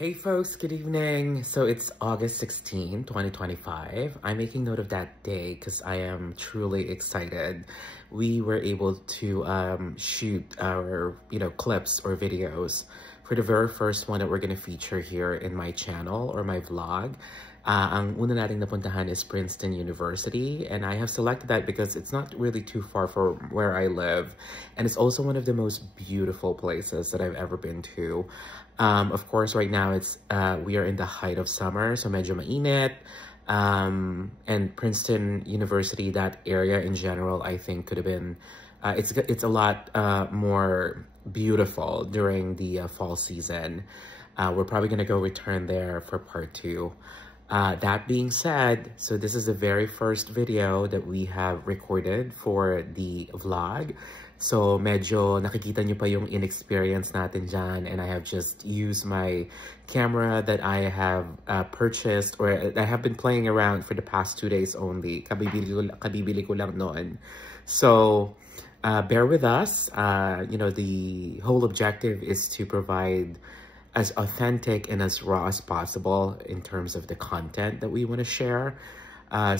Hey folks, good evening. So it's August 16, 2025. I'm making note of that day because I am truly excited. We were able to shoot our, clips or videos for the very first one that we're going to feature here in my channel or my vlog. Ang una nating napuntahan is Princeton University, and I have selected that because it's not really too far from where I live, and it's also one of the most beautiful places that I've ever been to. Of course, right now we are in the height of summer, so medyo mainit. And Princeton University, that area in general, I think could have been, it's a lot more beautiful during the fall season. We're probably gonna go return there for part 2. That being said, so this is the very first video that we have recorded for the vlog. So medyo nakikita nyo pa yung inexperience natin dyan, and I have just used my camera that I have purchased, or I have been playing around for the past 2 days only. Kabibili ko lang noon. So bear with us. The whole objective is to provide as authentic and as raw as possible in terms of the content that we want to share.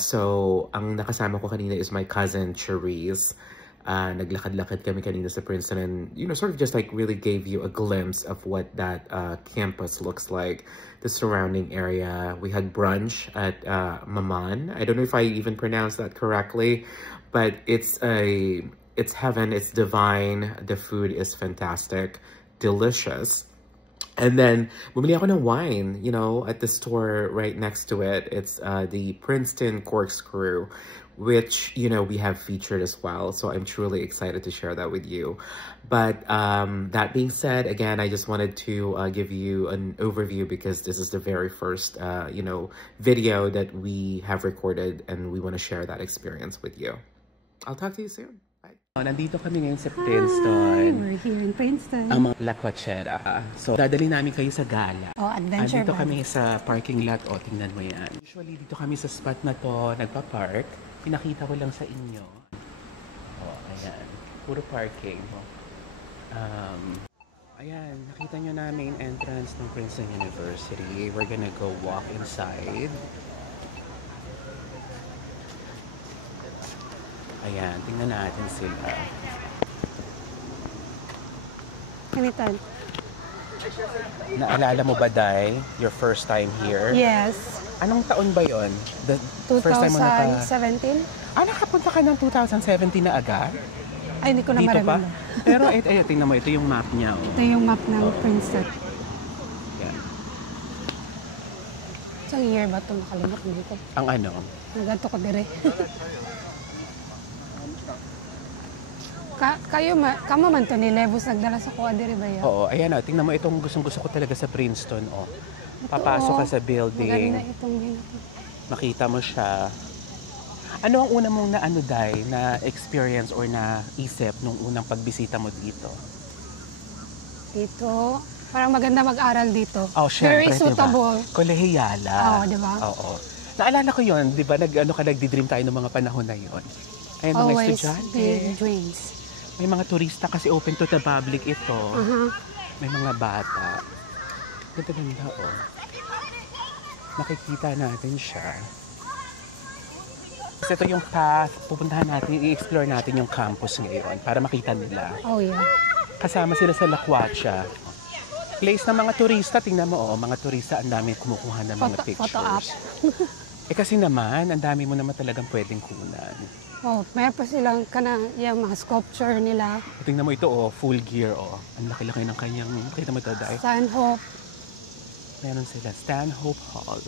So ang nakasama ko kanina is my cousin, Cherise. Naglakad-lakad kami kanina sa Princeton, and sort of just like really gave you a glimpse of what that campus looks like, the surrounding area. We had brunch at Maman. I don't know if I even pronounced that correctly, but it's heaven, it's divine. The food is fantastic, delicious. And then, bumili ako ng wine, at the store right next to it. It's the Princeton Corkscrew, which, we have featured as well. So I'm truly excited to share that with you. But that being said, again, I just wanted to give you an overview because this is the very first, video that we have recorded, and we want to share that experience with you. I'll talk to you soon. Nandito kami ngayon sa Princeton. We're here in Princeton. Ang La Cochera. So, dadali namin kayo sa gala. Adventure dito kami sa parking lot. Tingnan mo yan. Usually, dito kami sa spot na to, nagpa-park. Pinakita ko lang sa inyo. Ayan. Puro parking. Ayan, nakita nyo namin entrance ng Princeton University. We're gonna go walk inside. Ayan, tingnan natin sila. Kanitan. Naalala mo ba, Day, your first time here? Yes. Anong taon ba yon? The 2017? first time mo nakapunta ka ng 2017 na agad? Ay, hindi ko na maremember. Pero tingnan mo, ito yung map niya. Ito yung map ng Princeton. Yan. Isang year ba ito? Nakalimot dito. Ang ano? Nagato ko dire. Kamo man to ni Levos nagdala sa kuha dire ba yan? Oo, ayan o. Tingnan mo itong gustong-gusto ko talaga sa Princeton. Papasok ka sa building. Maganda itong ginito. Makita mo siya. Ano ang una mong na experience or na isip nung unang pagbisita mo dito? Dito, parang maganda mag-aral dito. Syempre, very suitable. Diba? Kolehiyala. Diba? Oo. Naalala ko yun, di ba? Nagdi-dream tayo ng mga panahon na yun. Ay, mga estudyante. Big dreams. May mga turista kasi open to the public ito. May mga bata. Ganda-ganda, Nakikita natin siya. Kasi ito yung path, pupuntahan natin, i-explore natin yung campus ngayon para makita nila. Yeah. Kasama sila sa La Cuacha. Place ng mga turista, tingnan mo, mga turista, ang dami kumukuha ng mga pictures. Photo op. Kasi naman, ang dami mo naman talagang pwedeng kunan. Mayroon pa silang yung mga sculpture nila. Tingnan mo ito, full gear, Ang laki-laki ng kanyang, makita mo ito, Day. Stanhope. Meron sila, Stanhope Hall.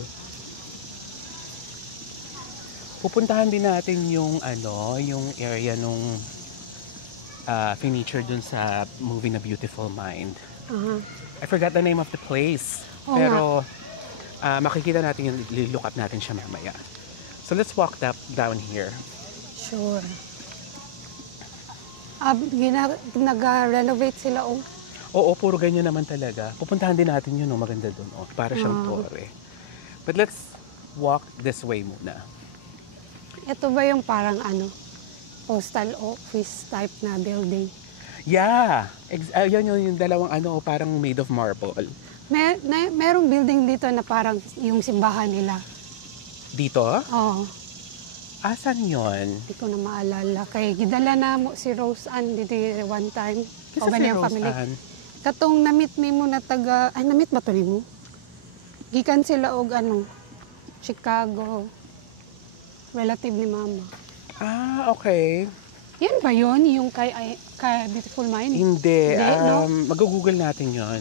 Pupuntahan din natin yung, yung area nung feature dun sa movie na Beautiful Mind. I forgot the name of the place. Pero, makikita natin yung, look up natin siya mamaya. So, let's walk down here. Sure. Nag-renovate sila, Oo, puro ganyan naman talaga. Pupuntahan din natin yun, maganda dun, para siyang tore. But let's walk this way muna. Ito ba yung parang postal office type na building? Yeah. Yan yung dalawang parang made of marble. Merong building dito na parang yung simbahan nila. Dito? Oo. Asan yon? Hindi ko na maalala. Kaya gidala na mo si Rose Ann dito one time. Kisa si Rose Ann? Katong namit mi mo na taga... Ay, namit ba to ni mo? Gikan sila og Chicago. Relative ni Mama. Ah, okay. Yan ba yun? Yung kay Beautiful Mind? Hindi. No? Mag-google natin yon.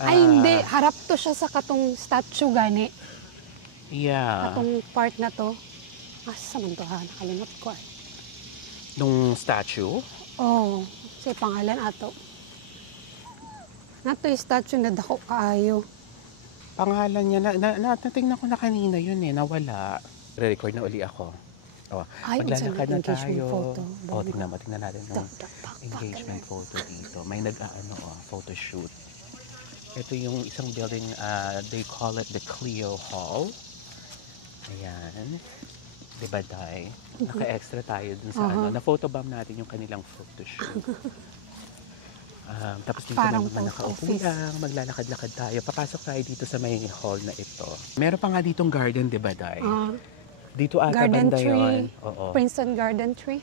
Ay, hindi. Harap to siya sa katong statue gani. Yeah. Katong part na to. Asa man to ha? Nakalimot ko eh. Nung statue? Oo. Sa pangalan ato. Nato yung statue na dako kaayo. Pangalan niya, natingnan ko na kanina yun nawala. Re-record na uli ako. Ay, maglalakad na engagement tayo. photo. Tingnan natin yung engagement photo dito. May photo shoot. Ito yung isang building, they call it the Clio Hall. Ayan. Diba, Day? Naka-extra tayo dun sa na-photobomb natin yung kanilang photo shoot. Tapos dito naman nakaupo lang, maglalakad-lakad tayo. Papasok tayo dito sa may hall na ito. Meron pa nga ditong garden, diba, Day? Dito ata Garden banda tree, yun. Oo. Princeton Garden Tree.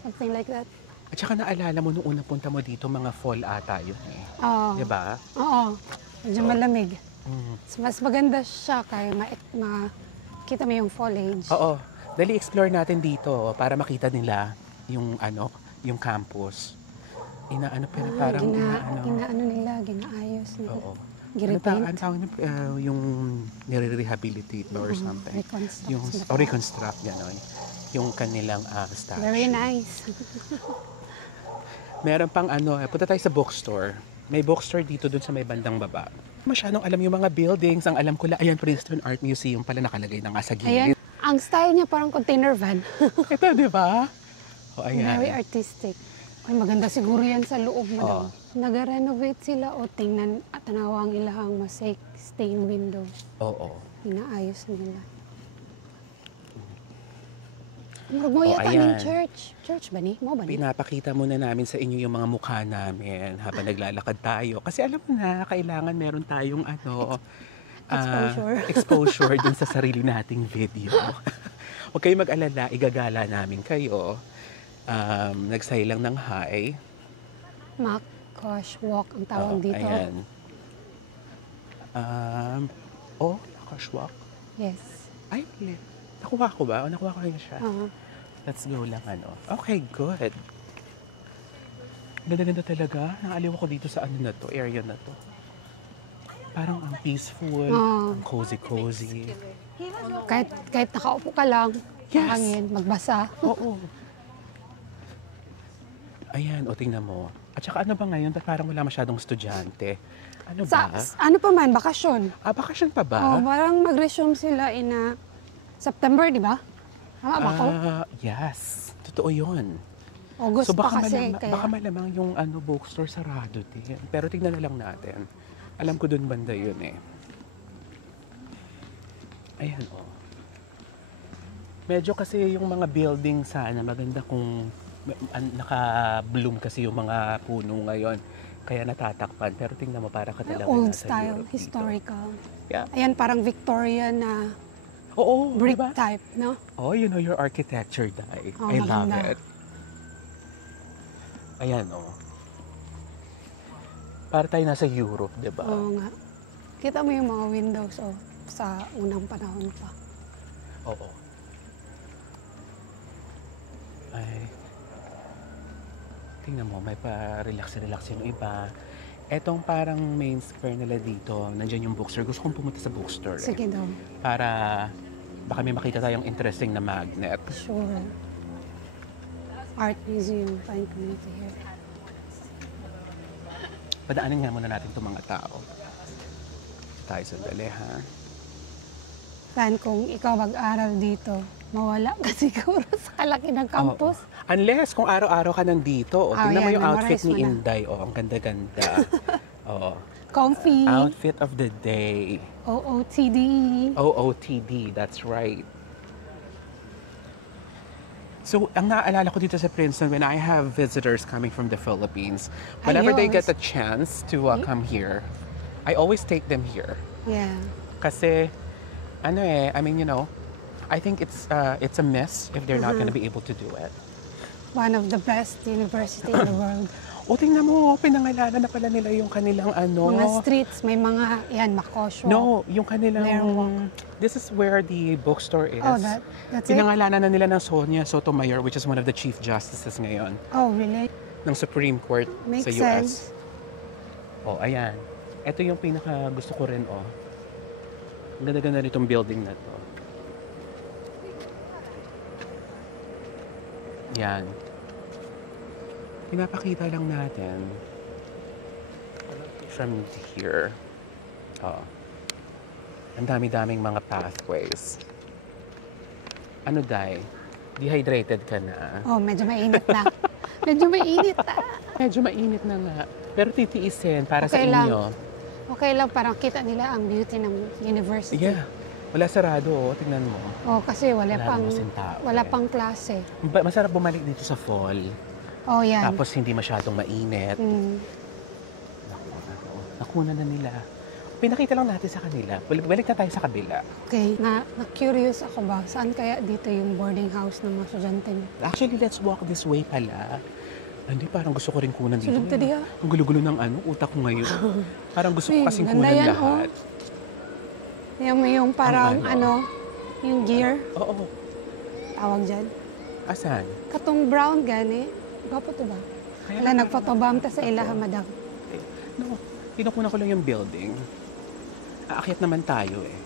Something like that. At saka naalala mo nung unang punta mo dito, mga fall ata yun eh. Diba? Oo. Medyo malamig. Mas maganda siya kaya makita mo yung foliage. Oo. Dali explore natin dito para makita nila yung yung campus. Parang ginaayos nila. Oo. Girepaint. Yung nire-rehabilitate ba or something? Reconstruct, gano'n. Yung kanilang statue. Very nice. Meron pang punta tayo sa bookstore. May bookstore dito dun sa may bandang baba. Masyadong alam yung mga buildings. Ang alam ko lang, ayan, Princeton Art Museum pala nakalagay na nga sa gilid. Ayan. Ang style niya parang container van. Ito, di ba? Ayan. Very artistic. Ay, maganda siguro yan sa loob mo. Nag-renovate sila o tingnan at tanawang ilahang mosaic stained window. Oo. Inaayos nila. Mo yata ng church. Church ba ni? Mo ba ni? Pinapakita muna namin sa inyo yung mga mukha namin habang naglalakad tayo. Kasi alam mo na, kailangan meron tayong exposure dun sa sarili nating video. Huwag kayong mag-alala, igagala namin kayo. Nagsay lang ng hi. Makosh walk ang tawag dito. Ayan. Makosh walk? Yes. Ay, nakuha ko ba? Nakuha ko na siya. Let's go lang Okay, good. Ganda-ganda talaga. Naaliw ako dito sa area na to. Parang ang peaceful, ang cozy-cozy. Kahit nakaupo ka lang, hangin, magbasa. Oo. Ayan, tingnan mo. At saka ba ngayon, parang wala masyadong estudyante. Ba? Ano pa man, bakasyon. Bakasyon pa ba? Parang mag-resume sila in September, di ba? Tama ba ko? Yes. Totoo yun. August so, pa kasi. Baka malamang yung bookstore sarado din. Pero tignan na lang natin. Alam ko dun banda yun eh. Ayan Medyo kasi yung mga building sana maganda kung naka-bloom kasi yung mga puno ngayon. Kaya natatakpan. Pero tingnan mo, para ka talaga old nasa style, Europe historical. Yeah. Ayan, parang Victorian na brick diba? Type, no? You know your architecture, Dai. I love it. Ayan, para tayo nasa Europe, di ba? Oo nga. Kita mo yung mga windows, sa unang panahon pa. Oo. Ay. Tingnan mo, may pa-relax yung iba. Etong parang main square nila dito, nandiyan yung bookstore. Gusto kong pumunta sa bookstore. Sige daw. Para baka may makita tayong interesting na magnet. Sure. Art Museum, Fine Community here. Padaanin nga muna natin itong mga tao. Tayo sandali, ha? Plan kung ikaw mag-aral dito, mawala ka siguro sa kalaki ng campus. Unless kung araw-araw ka nandito. Tingnan mo yung outfit ni Inday. Ang ganda-ganda. Comfy. Outfit of the day. OOTD. OOTD, that's right. So, ang naaalala ko dito sa Princeton, when I have visitors coming from the Philippines, whenever they get a chance to come here, I always take them here. Yeah. Kasi, I mean, I think it's a miss if they're not gonna be able to do it. One of the best university in the world. O, tingnan mo, pinangalanan na pala nila yung kanilang Mga streets, may mga, Makosyo. No, yung kanilang... Blair Walk. This is where the bookstore is. Oh, that's it? Pinangalanan na nila ng Sonia Sotomayor, which is one of the Chief Justices ngayon Oh, really? ng Supreme Court Makes sa US. sense. Oh, ayan. Ito yung pinaka gusto ko rin, oh. Ang ganda-ganda nitong building na to. Yan. Pinapakita lang natin from here. Oh. Ang dami-daming mga pathways. Ano, Day? Dehydrated ka na? Oh, medyo mainit na. Medyo mainit na. Medyo mainit na nga. Pero titiisin para sa Okay lang. inyo. Okay lang, parang kita nila ang beauty ng university. Yeah. Wala sarado, oh. Tingnan mo. Oh, kasi wala Wala pang namang tao, wala eh. pang klase. Masarap bumalik dito sa fall. Oh, yan. Tapos hindi masyadong mainit. Mm. Nakuna na nila. Pinakita lang natin sa kanila. Balik na tayo sa kabila. Okay. Na-curious ako ba, saan kaya dito yung boarding house ng mga estudyante mo? Actually, let's walk this way pala. Hindi, parang gusto ko rin kunan dito. Sulog tadi, Ang gulo-gulo ng utak ko ngayon. Parang gusto ko Uy, kasing ganda kunan yan, lahat. Yan mo yung parang Ang yung gear, Oo. tawag dyan. Asan? Katong brown gani. Gwapo to ba? Wala, nagphotobomb ta sa ilaha, madam. No, pinukuna ko lang yung building. Aakyat naman tayo eh.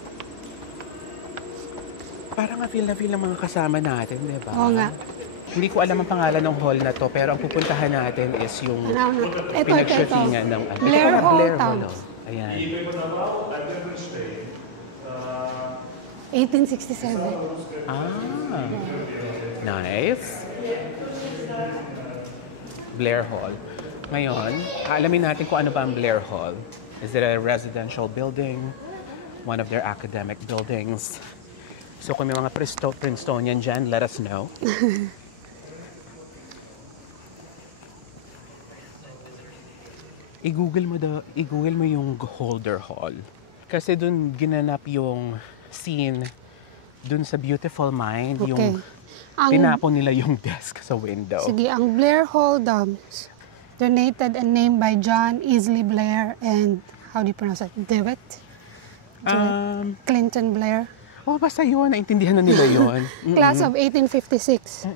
Parang feel na feel ng mga kasama natin, di ba? Oo nga. Hindi ko alam ang pangalan ng hall na to, pero ang pupuntahan natin is yung Ito. pinag-shootingan ng... Blair Ito pala, Hall Blair Town. Hall, oh. Ayan. 1867. Nice. Blair Hall. Ngayon, alamin natin kung ano ba ang Blair Hall. Is it a residential building? One of their academic buildings? So kung may mga Princetonian dyan, let us know. I-google mo yung Holder Hall. Kasi dun ginanap yung scene dun sa Beautiful Mind, yung tinapon nila yung desk sa window. Sige, ang Blair Hall Dams, donated and named by John Easley Blair and, how do you pronounce it? Dewitt? Clinton Blair. Oh, basta yun. Naintindihan na nila yun. Class of 1856.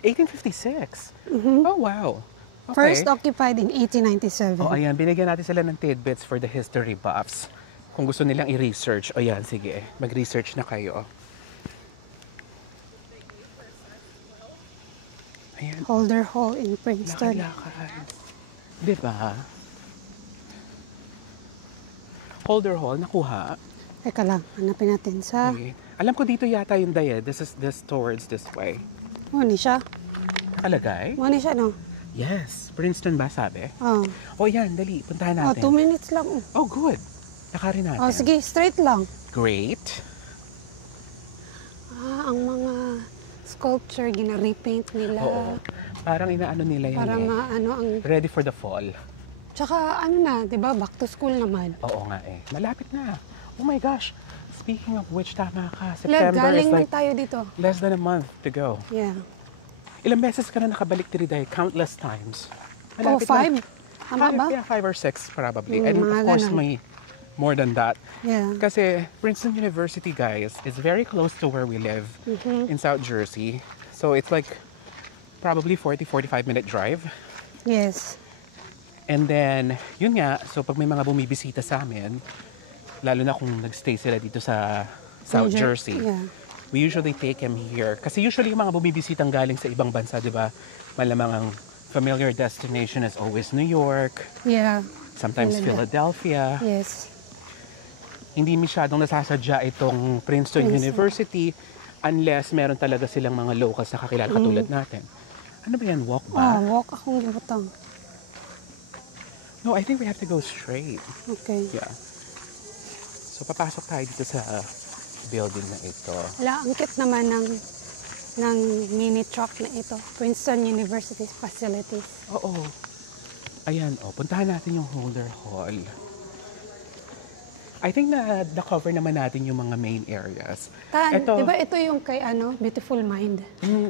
1856? Oh, wow. Okay. First occupied in 1897. Oh, ayan. Binigyan natin sila ng tidbits for the history buffs. Kung gusto nilang i-research. O yan, sige. Mag-research na kayo. Ayan. Holder Hall in Princeton. Lakad-lakad. Diba? Holder Hall, nakuha. Teka lang, hanapin natin sa... Okay. Alam ko dito yata yung daya. This towards this way. Ano siya? Nakalagay? Ano siya, no? Yes. Princeton ba sabi? Oh. O yan, dali. Puntahan Oh, natin. 2 minutes lang. Oh, good. Lakarin natin. Oh, sige, straight lang. Great. Ang mga sculpture, gina-repaint nila. Oo. Parang inaano nila yan Para ang... Ready for the fall. Tsaka di ba, back to school naman. Oo nga eh. Malapit na. Oh my gosh. Speaking of which, tama ka. Galing September is like tayo dito. less than a month to go. Yeah. Ilang beses ka na nakabalik dito dahil countless times. Oh, Malapit 5? na. Tama ba? Yeah, 5 or 6 probably. Mm, And of mga course, ganun. may more than that. Yeah. Kasi Princeton University, guys, is very close to where we live in South Jersey. So it's like probably 40-45 minute drive. Yes. And then, yun nga, so pag may mga bumibisita sa amin, lalo na kung nagstay sila dito sa South Jersey, Yeah. we usually take them here. Kasi usually yung mga bumibisitang galing sa ibang bansa, di ba? Malamang ang familiar destination is always New York, Yeah. sometimes Philadelphia. Yes. Hindi masyadong nasasadya itong Princeton University unless meron talaga silang mga locals na kakilala katulad natin. Ano ba yan? Walk ba? Walk akong libutang. No, I think we have to go straight. Okay. Yeah. So, papasok tayo dito sa building na ito. Wala, ang cute naman ng ng mini truck na ito. Princeton University facilities. Oo. Ayan, puntahan natin yung Holder Hall. I think na-cover naman natin yung mga main areas. Di ba ito yung kay Beautiful Mind?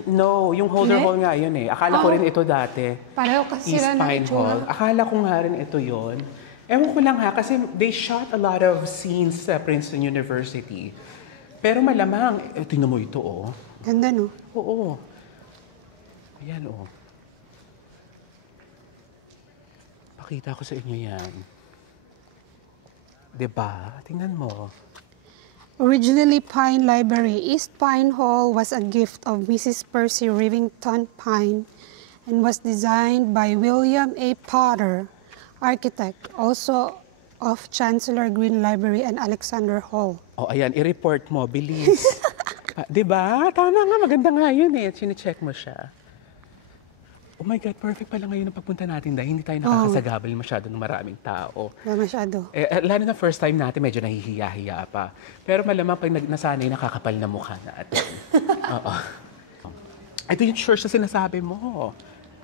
No, yung Holder Hindi? Hall nga yun eh. Akala ko rin ito dati. Pareho kasi East sila ng Pine itsura. Hall. Akala ko nga rin ito yun. Ewan ko lang ha, kasi they shot a lot of scenes sa Princeton University. Pero malamang, tingnan mo ito Ganda, no? Oo. Ayan Pakita ko sa inyo yan. Diba? Tingnan mo. Originally Pine Library, East Pine Hall was a gift of Mrs. Percy Rivington Pine and was designed by William A. Potter, architect, also of Chancellor Green Library and Alexander Hall. Ayan, i-report mo, bilis. Diba? Tama nga, maganda nga yun eh. Sine-check mo siya. Oh my God, perfect pala ngayon ang pagpunta natin dahil hindi tayo nakakasagabal masyado ng maraming tao. Wala masyado. Lalo na first time natin, medyo nahihiya-hiya pa. Pero malamang pag nasanay, nakakapal na mukha natin. Oo. Ito yung church na sinasabi mo.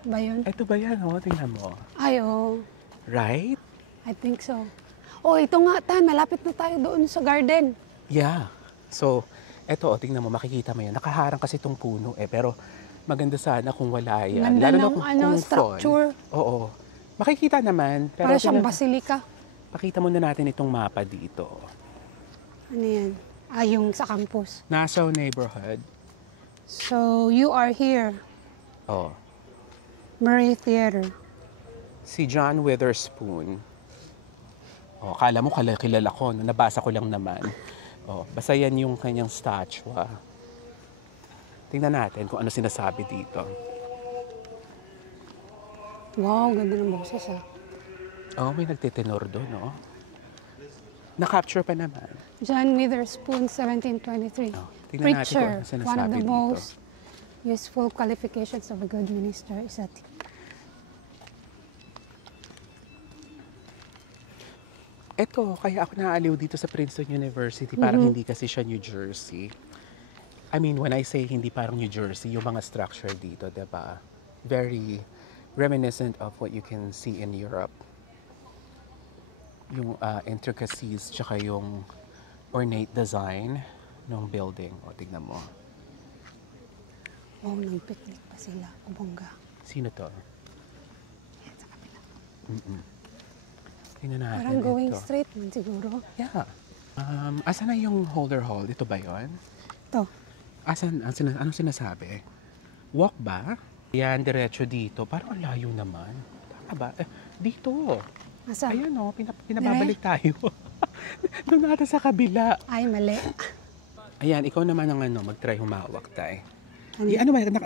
Ba yun? Ito ba yan? Tingnan mo. Ay, oo. Right? I think so. Ito nga, malapit na tayo doon sa garden. Yeah. So, ito, tingnan mo, makikita mo yan. Nakaharang kasi itong puno pero maganda sana kung wala yan. Ganda Lalo ng kung structure. Oo. Makikita naman. Pero para siyang basilika. Pakita muna natin itong mapa dito. Ano yan? Yung sa campus. Nassau neighborhood. So, you are here. Murray Theater. Si John Witherspoon. Kala mo kilala ko. Nabasa ko lang naman. Basta yan yung kanyang statue. Tingnan natin kung ano sinasabi dito. Wow, ganda ng boses May nagtitenor doon, Na-capture pa naman. John Witherspoon, 1723. Tingnan natin kung ano Preacher, sinasabi one of the dito. most useful qualifications of a good minister is that Ito, kaya ako naaliw dito sa Princeton University. Parang hindi kasi siya New Jersey. I mean, when I say hindi parang New Jersey, yung mga structure dito, diba? Very reminiscent of what you can see in Europe. Yung intricacies, tsaka yung ornate design ng building. Tignan mo. wow, nag-picnic pa sila. Bongga. Sino to? Yan, sa kabila. Tingnan natin Parang going ito. straight man siguro. Yeah. Asan na yung Holder Hall? Ito ba yun? Ito. Anong sinasabi? Walk ba? Yan, diretso dito. Parang ang layo naman. Tama ba? Dito. Asa? Ayan pinababalik tayo. Doon natin sa kabila. Ay, mali. Ayan, ikaw naman ang mag-try humawak tayo.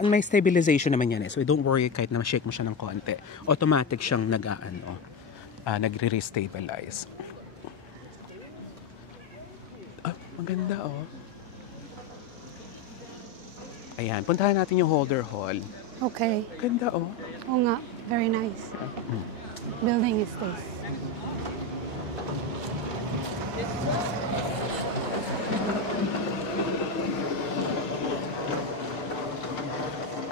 May stabilization naman yan So don't worry kahit na ma-shake mo siya ng konti. Automatic siyang nagre-restabilize. Maganda Ayan, puntahan natin yung Holder Hall. Okay. Ganda Oo nga, very nice. Building is this.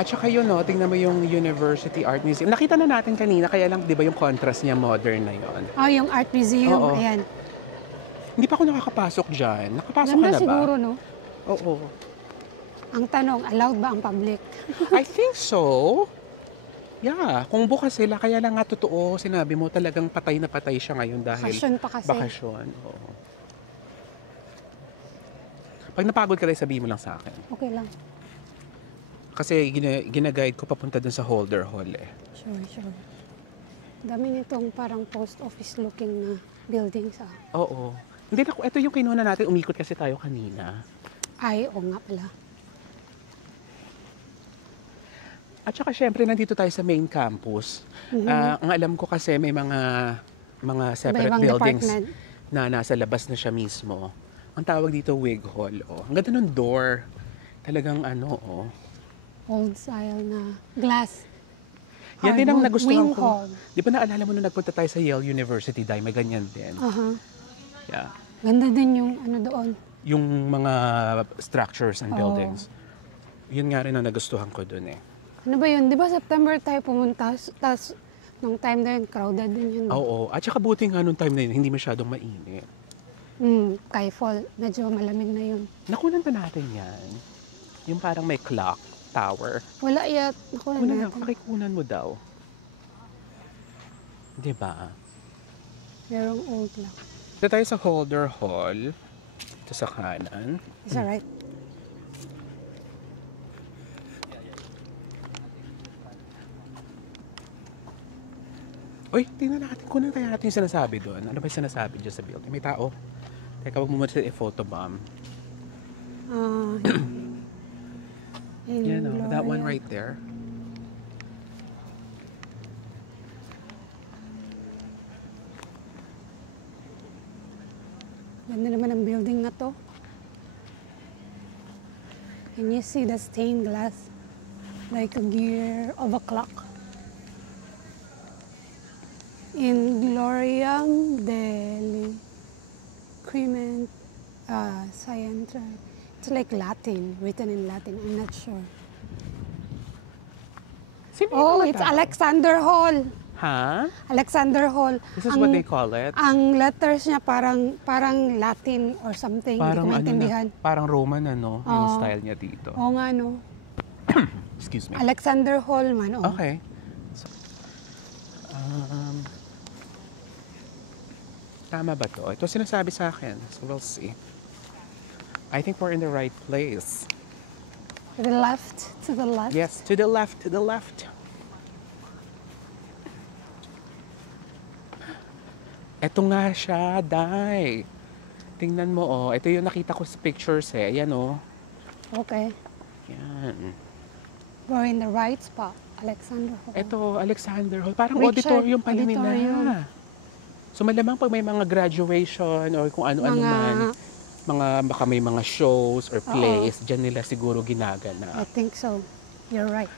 At saka yun, tingnan mo yung University Art Museum. Nakita na natin kanina, kaya lang, di ba yung contrast niya modern na yun? Yung art museum, Oo. ayan. Hindi pa ako nakakapasok dyan. Nakapasok Ganda ka na ba? siguro, no? Oo. Ang tanong, allowed ba ang public? I think so. Yeah, kung bukas sila, kaya lang nga totoo, sinabi mo talagang patay na patay siya ngayon dahil Bakasyon pa kasi. bakasyon. Oo. Pag napagod ka rin, sabihin mo lang sa akin. Okay lang. Kasi ginaguide ko papunta dun sa Holder Hall Sure. Dami nitong parang post office looking na building sa... Oo. Hindi na, ito yung kinuha natin, umikot kasi tayo kanina. Ay, oo nga pala. At saka syempre, nandito tayo sa main campus. Ang alam ko kasi may mga separate Iba-ibang buildings department. na nasa labas na siya mismo. Ang tawag dito, Wig Hall. Ang ganda ng door. Talagang Old style na glass. Yan din ang Hardwood nagustuhan wing ko. hall. Di ba naalala mo nung nagpunta tayo sa Yale University, dahil may ganyan din. Yeah. Ganda din yung doon. Yung mga structures and buildings. Yun nga rin ang nagustuhan ko dun eh. Ano ba yun? Di ba September tayo pumunta? Tapos, nung time na yun, crowded din yun. Oo. At saka buti nga nung time na yun, hindi masyadong mainit. Kay fall. Medyo malamig na yun. Nakunan ba natin yan? Yung parang may clock tower. Wala yet. Nakuha Kunan natin. pakikunan mo daw. Diba? Merong old clock. Dito tayo sa Holder Hall. Ito sa kanan. Is that right? Uy, tingnan natin. Kunan tayo natin yung sinasabi doon. Ano ba yung sinasabi dyan sa building? May tao. Teka, wag mo muna sila i-photobomb. Yan o, that one right there. Ganda naman ang building na to. Can you see the stained glass? Like a gear of a clock. In Gloriam de Crement Scientra. It's like Latin, written in Latin. I'm not sure. Sino Oh, yung it's tao? Alexander Hall. Ha? Alexander Hall. This is what they call it? Ang letters niya parang Latin or something. Parang Hindi ko maintindihan. parang Roman ano, yung Oo. style niya dito. Oo nga, no? Excuse me. Alexander Hall man, oh. Okay. So, tama ba to? Ito sinasabi sa akin. So we'll see. I think we're in the right place. To the left, to the left. Yes, to the left, to the left. Ito nga siya, Day. Tingnan mo, oh. Ito yung nakita ko sa pictures, eh. Ayan, oh. Okay. Yan. We're in the right spot. Alexander Hall. Ito, Alexander Hall. Parang Richard, auditorium pala auditorium. nila. So malamang pag may mga graduation or kung ano-ano man, baka may mga shows or plays, dyan nila siguro I ginagana. think so. You're right.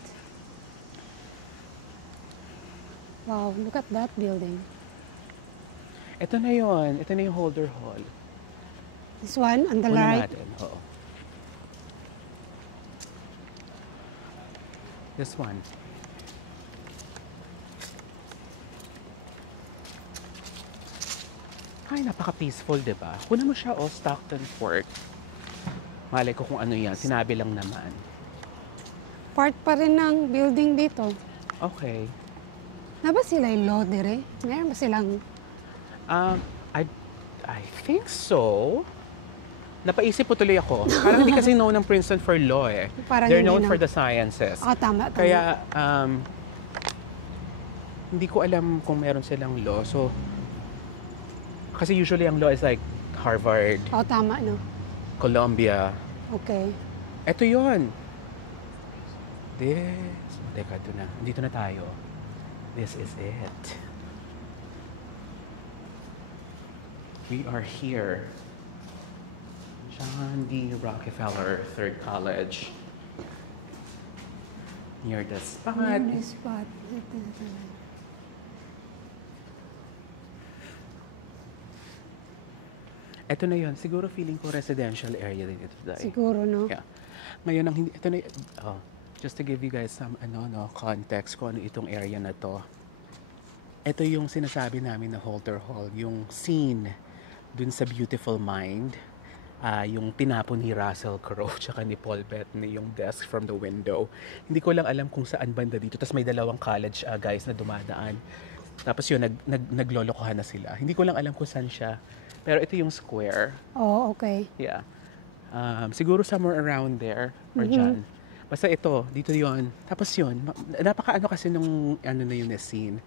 Wow, look at that building. Ito na yon. Ito na yung Holder Hall. This one on the Una right. natin. Oo. This one. Ay, napaka-peaceful, di ba? Kunan mo siya, Stockton Fort. Malay ko kung ano yan. Sinabi lang naman. Part pa rin ng building dito. Okay. Na ba sila yung law dire? Meron ba silang... I think so. Napaisip po tuloy ako. Parang hindi kasi known ng Princeton for law eh. Parang They're hindi known na. for the sciences. Tama. Kaya, hindi ko alam kung meron silang law. So, kasi usually ang law is like Harvard, Tama, no? Columbia. Okay. Ito yon. Teka, ito na. Dito na tayo. This is it. We are here. John D. Rockefeller Third College. Near the spot. Near the spot. Ito na yon. Siguro feeling ko residential area din ito today. Siguro, no? Yeah. Ngayon, ang hindi, ito na, just to give you guys some context kung ano itong area na to. Ito yung sinasabi namin na Holder Hall, yung scene dun sa Beautiful Mind, yung tinapon ni Russell Crowe tsaka ni Paul Bettany yung desk from the window. Hindi ko lang alam kung saan banda dito. Tapos may dalawang college guys na dumadaan. Tapos yun, naglolokohan na sila. Hindi ko lang alam kung saan siya. Pero ito yung square. Oh, okay. Yeah. Siguro somewhere around there or dyan. Basta ito, dito yon. Tapos yun, napaka-ano kasi nung ano na yun na scene.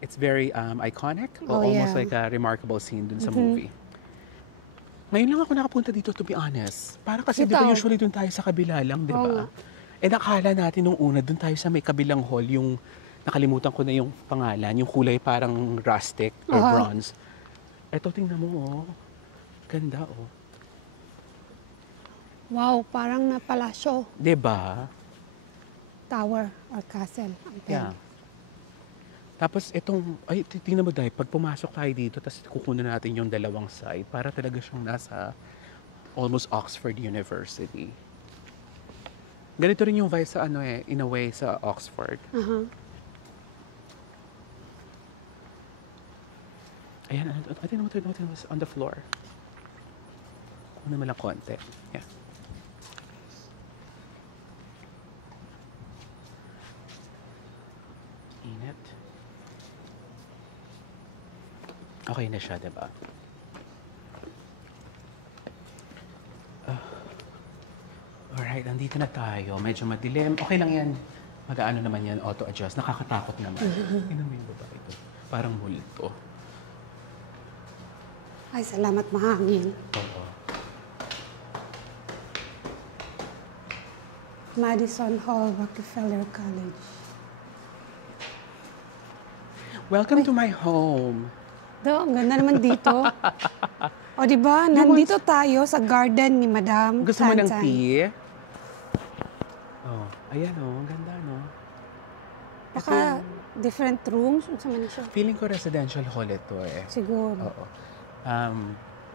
It's very iconic. Almost like a remarkable scene dun sa movie. Ngayon lang ako nakapunta dito, to be honest. Para kasi di ba usually dun tayo sa kabila lang, di ba? Nakala natin nung una, dun tayo sa may kabilang hall, yung nakalimutan ko na yung pangalan, yung kulay parang rustic or bronze. Eto, tingnan mo, oh. Ganda, oh. Wow, parang na palasyo. Diba? Tower or castle. Yeah. Tapos itong, tingnan mo dahil, pag pumasok tayo dito, tapos kukunan natin yung dalawang side, para talaga siyang nasa almost Oxford University. Ganito rin yung vibe sa ano eh, in a way sa Oxford. Ayan, I think what was on the floor. Ano naman lang konti. Yeah. Init. Okay na siya, diba? Alright, nandito na tayo. Medyo madilim. Okay lang yan. Mag-ano naman yan, auto-adjust. Nakakatakot naman. Inumin ba ito? Parang multo. Ay, salamat mahangin. Oo. Madison Hall, Rockefeller College. Welcome to my home. Ang ganda naman dito. O, di ba? Nandito tayo sa garden ni Madam Gusto mo ng Sansan. tea? Oh, ayan oh, ang ganda no. Baka different rooms? Ano sa man siya? Feeling ko residential hall ito eh. Siguro. Oo.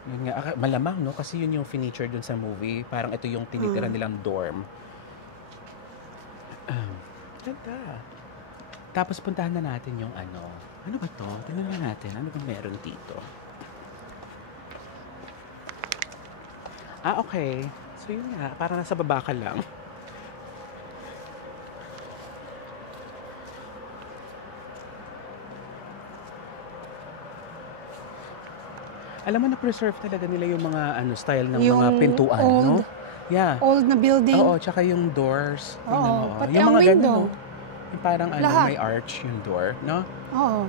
Yun nga, malamang no kasi yun yung furniture dun sa movie. Parang ito yung tinitira nilang dorm. Ganda. Tapos puntahan na natin yung ano. Ano ba to? Tingnan na natin. Ano ba meron dito? Okay. So yun nga, parang nasa baba ka lang. Alam mo, na-preserve talaga nila yung mga ano style ng Yung mga pintuan, old, no? Yeah. Old na building. Oo, tsaka yung doors. Oo, Tingnan mo, pati yung ang mga window. ganun, no? Yung parang ano, Lahat. may arch yung door, no? Oo.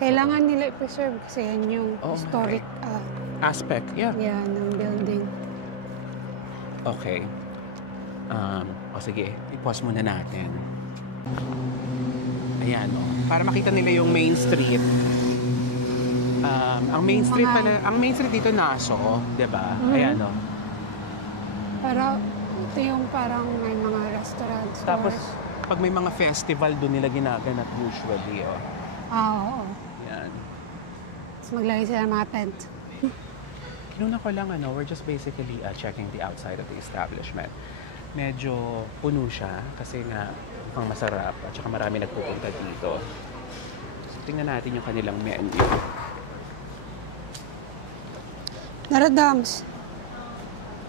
Kailangan nila i-preserve kasi yan yung Oo, historic Aspect, yeah. ng building. Okay. Sige, i-pause muna natin. Ayan, oh. Para makita nila yung main street. Ang main street ang main street dito Naso, 'di ba? Ayan, oh. Pero ito yung parang may mga restaurants. Tapos pag may mga festival doon nila ginaganap usually, oh. Oo. Ayan. Tapos maglagay sila ng mga tent. Kinuna ko lang, ano, we're just basically checking the outside of the establishment. Medyo puno siya kasi nga mukhang masarap at saka marami nagpupunta dito. So, tingnan natin yung kanilang menu. Nara, Dams.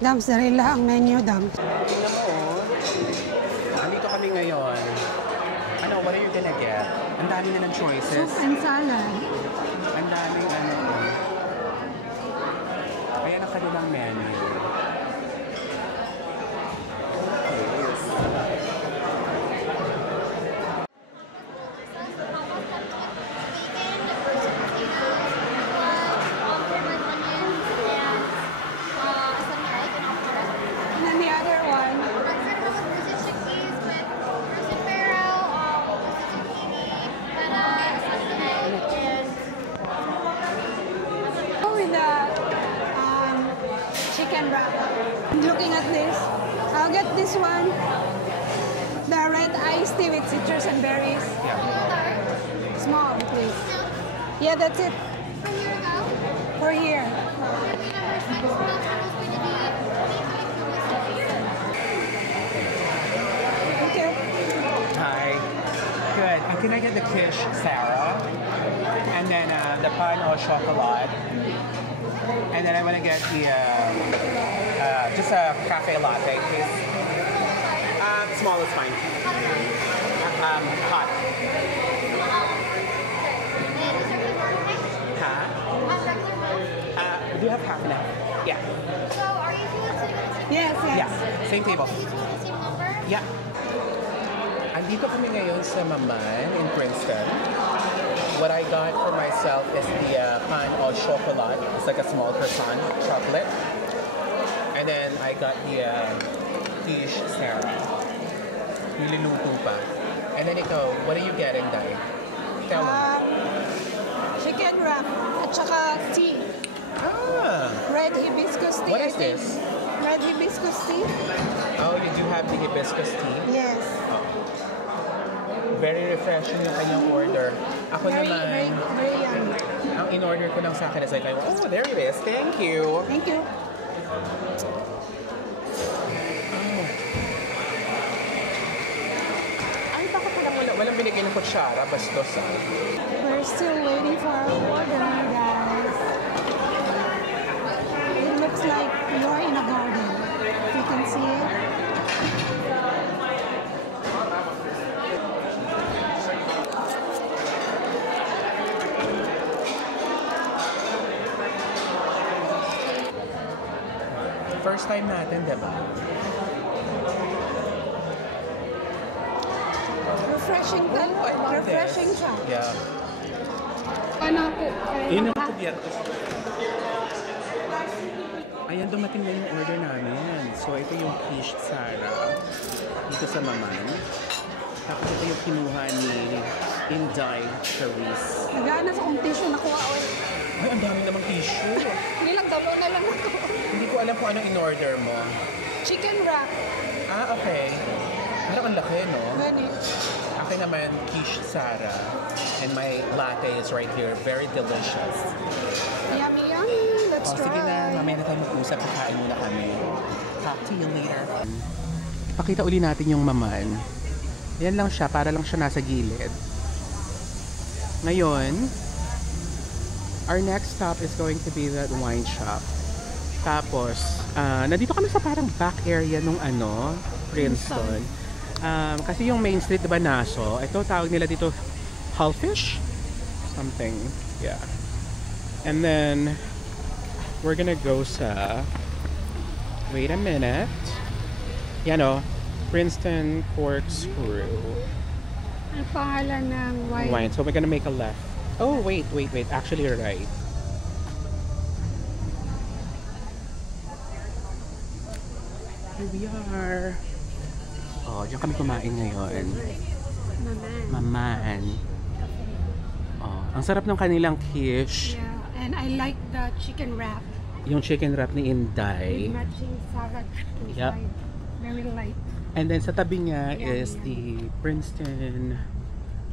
Dams, darila ang menu, Dams. Tingnan mo, andito kami ngayon. Ano, what are you gonna get? Ang dami na ng choices. Soup and salad. Ang daming ano. Ayan ang kanilang menu. And then the other one, go with the chicken wrap. Looking at this, I'll get this one. The red iced tea with citrus and berries. Yeah. Small, please. Yeah, that's it. For here. Thank you. Hi. Good. Can I get the quiche, Sarah? And then the pan au chocolat. And then I want to get the just a cafe latte, please. Small is fine. Hot. Huh? Do you have half an hour? Yeah. So are you two sitting on the same Yes, yes. Yeah. Same table. Are you two on the same number? Yeah. Andito kami ngayon sa Maman in Princeton. What I got for myself is the pan au chocolat. It's like a small croissant, chocolate. And then I got the quiche Sarah. Niluluto pa. And then ikaw, what are you getting, Dai? Tell me. Chicken wrap at saka tea. Red hibiscus tea. What I is think. this? Red hibiscus tea? Oh, you do have the hibiscus tea? Yes. Very refreshing yung kanyang order. Ako Very naman, yummy. ang in-order ko lang sa akin is like, oh, there it is. Thank you. Thank you. Walang binigay ng kutsara, bastos ah. We're still waiting for our order, guys. It looks like you're in a garden. If you can see it. First time natin, diba? Refreshing refreshing siya. Yeah. Ano po? Yun ang kubyertos. Ayan, dumating na yung order namin. So, ito yung quiche Sara. Dito sa Maman. Tapos ito yung kinuha ni Inday Charisse. Nagana sa kong tissue nakuha ko. Ay, ang dami namang tissue. Hindi lang, dalaw na lang ako. Hindi ko alam kung anong in-order mo. Chicken wrap. Ah, okay. Parang ang laki, no? Ganit. Akin naman, quiche Sara. And my latte is right here. Very delicious. Yummy, yummy. Let's try. Sige na, mamaya na tayo mag-usap. Kakain muna kami. Talk to you later. Pakita uli natin yung Maman. Yan lang siya, para lang siya nasa gilid. Ngayon, our next stop is going to be that wine shop. Tapos, nandito kami sa parang back area nung Princeton. Kasi yung main street, diba, Naso? Ito, tawag nila dito, Hellfish? Something, yeah. And then, we're gonna go sa, wait a minute. Yan o, Princeton Corkscrew. Ang pangalan ng wine. So we're gonna make a left. Oh, wait. Actually, you're right. Here we are. Oh, diyan kami kumain ngayon. Maman. Oh, ang sarap ng kanilang quiche. Yeah, and I like the chicken wrap. Yung chicken wrap ni Inday. With matching salad inside. Yep. Very light. And then sa tabi niya is the Princeton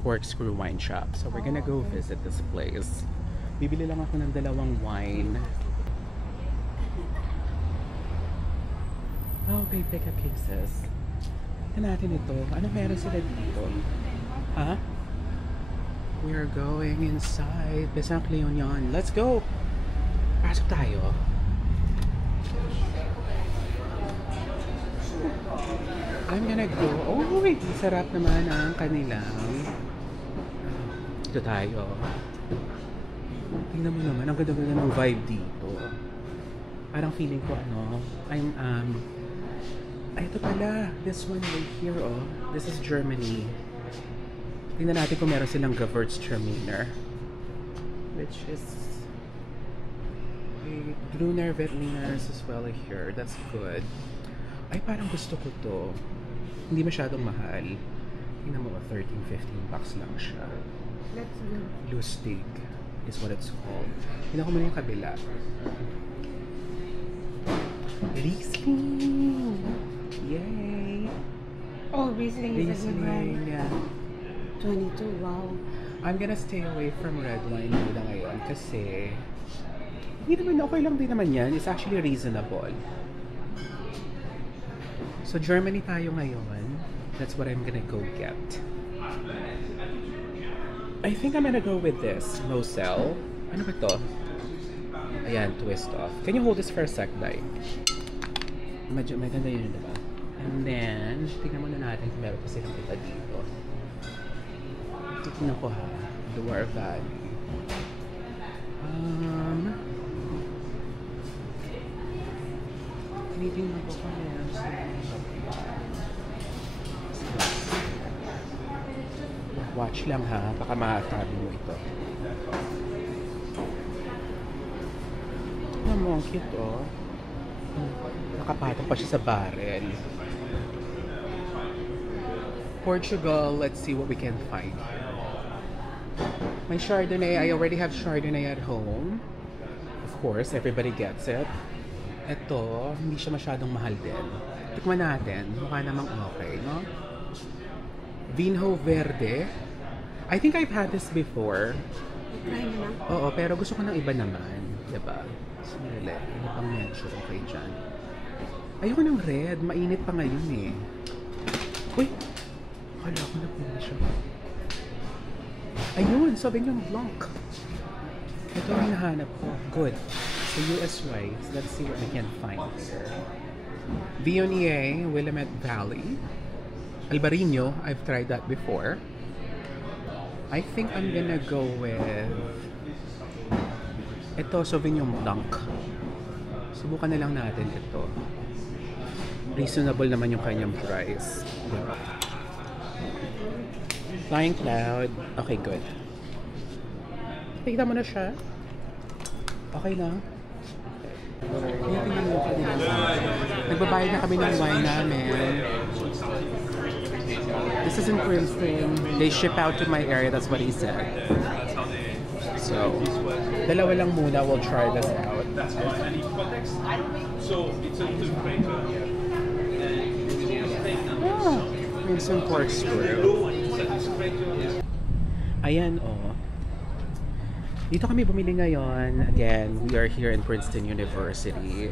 Corkscrew Wine Shop. So we're gonna go visit this place. Bibili lang ako ng dalawang wine. Oh, okay, pickup cases. Tignan natin ito. Ano meron sila dito? Ha? We are going inside Besang Leonian. Let's go! Pasok tayo. I'm gonna go. Oh, wait. Sarap naman ang kanilang. Dito tayo. Tingnan mo naman. Ang ganda-ganda ng vibe dito. Parang feeling ko ay, ito pala. This one right here, oh. This is Germany. Tingnan natin kung meron silang Gewürztraminer. Which is Gruner Veltliners as well here. That's good. Ay, parang gusto ko to. Hindi masyadong mahal. Tingnan mo, 13-15 bucks lang siya. That's good. Lustig is what it's called. Tingnan ko muna yung kabila. Riesling! Yay! Oh, Riesling is a good Riesling, one. yeah. 22, wow. I'm gonna stay away from red wine muna ngayon kasi hindi naman, okay lang din naman yan. It's actually reasonable. So, Germany tayo ngayon. That's what I'm gonna go get. I think I'm gonna go with this. Moselle. Ano ba to? Ayan, twist off. Can you hold this for a sec, Dai? Medyo maganda yun, diba? And then, tingnan muna natin kung meron pa silang kita dito. Tignan ko ha. Loire Valley. Tinitingnan ko pa meron silang. Watch lang ha. Baka makatabi mo ito. Tignan mo, ang cute oh. Nakapatok pa siya sa barrel. Portugal, let's see what we can find. My Chardonnay, I already have Chardonnay at home. Of course, everybody gets it. Ito, hindi siya masyadong mahal din. Tikman natin. Mukha namang okay, no? Vinho Verde. I think I've had this before. Try mo na. Oo, pero gusto ko ng iba naman. Diba? Sandali. Ano pang medyo okay dyan? Ayoko ng red. Mainit pa ngayon eh. Uy! Akala ko na pwede siya. Ayun, Sauvignon Blanc. Ito ang hinahanap ko. Good. So US wines, let's see what we can find here. Viognier, Willamette Valley. Albarino, I've tried that before. I think I'm gonna go with ito, Sauvignon Blanc. Subukan na lang natin ito. Reasonable naman yung kanyang price. Flying Cloud. Okay, good. Tignan mo na siya. Okay na. Nagbabayad na kami ng wine namin. This is in Princeton. They ship out to my area. That's what he said. So, dalawa lang muna. We'll try this out. Ah, Princeton corkscrew. Ayan, oh. Dito kami bumili ngayon. Again, we are here in Princeton University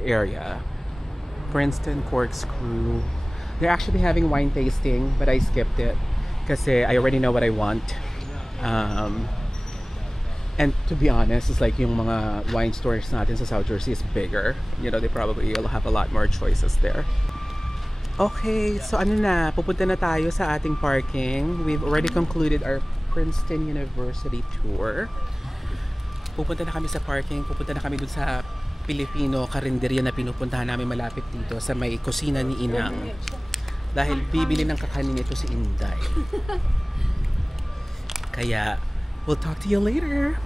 area. Princeton corkscrew. They're actually having wine tasting, but I skipped it kasi I already know what I want. And to be honest, it's like yung mga wine stores natin sa South Jersey is bigger. You know, they probably will have a lot more choices there. Okay, so ano na, pupunta na tayo sa ating parking. We've already concluded our Princeton University tour. Pupunta na kami sa parking, pupunta na kami dun sa Pilipino karinderya na pinupuntahan namin malapit dito sa may kusina ni Inang. Dahil bibili ng kakanin ito si Inday. Kaya, we'll talk to you later.